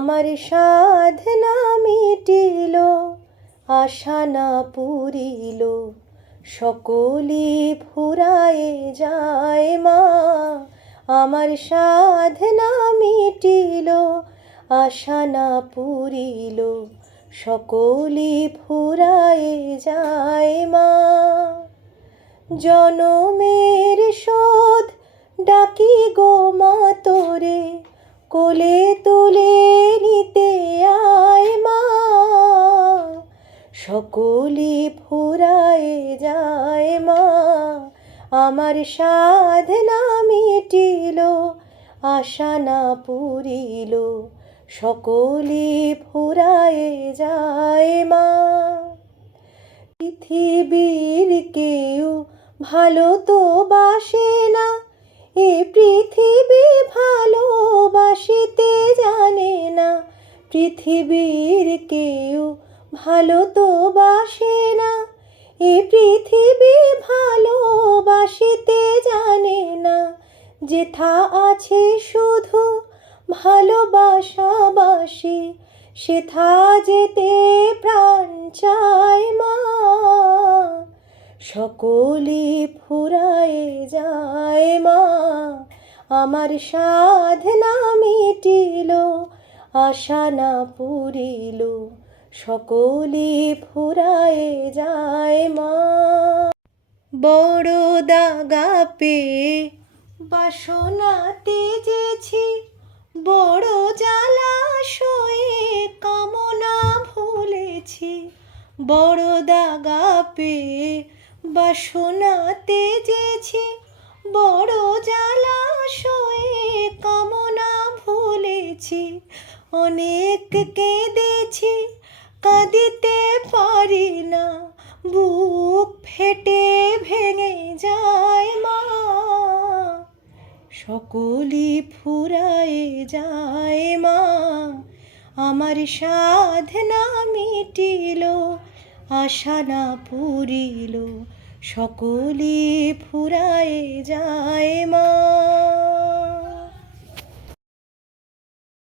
আমার সাধনা মিটিল, আশা না পুরিল, সকলি ফুরায়ে যায় মা। আমার সাধনা মিটিল, আশা না পুরিল, সকলি ফুরায়ে যায় মা। জনমের শোধ ডাকি গো মা তোরে, কোলে তুলে নিতে আয় মা। সকলি ফুরায়ে যায় মা। আমার সাধনা মিটিল, আশা না পুরিল, সকলি ফুরায়ে যায় মা। পৃথিবীর কেউ ভালো তো বাসে না, এ পৃথিবী ভালোবাসিতে জানে না। পৃথিবীর কেউ ভালো তো বাসে না, এ পৃথিবী ভালোবাসিতে জানে না। যেথা আছে শুধু ভালোবাসাবাসি, সেথা যেতে প্রাণ চায় মা। সকলি ফুরায়ে যায় মা। আমার সাধনা মিটিল, আশা না পুরিল, সকলি ফুরায়ে যায় মা। বড় দাগা পেয়ে বাসনা তেজেছি, বড় জ্বালাশয়ে কামনা ভুলেছি। বড় দাগা পেয়ে বাসনা তেজেছি, বড় জ্বালাশয়ে কামনা ভুলেছি। অনেক কেঁদেছি, কাঁদিতে পারি না, বুক ফেটে ভেঙে যায় মা। সকলি ফুরায়ে যায় মা। আমার সাধনা মিটিল, আশা না পুরিল, সকলি ফুরায়ে যায় মা।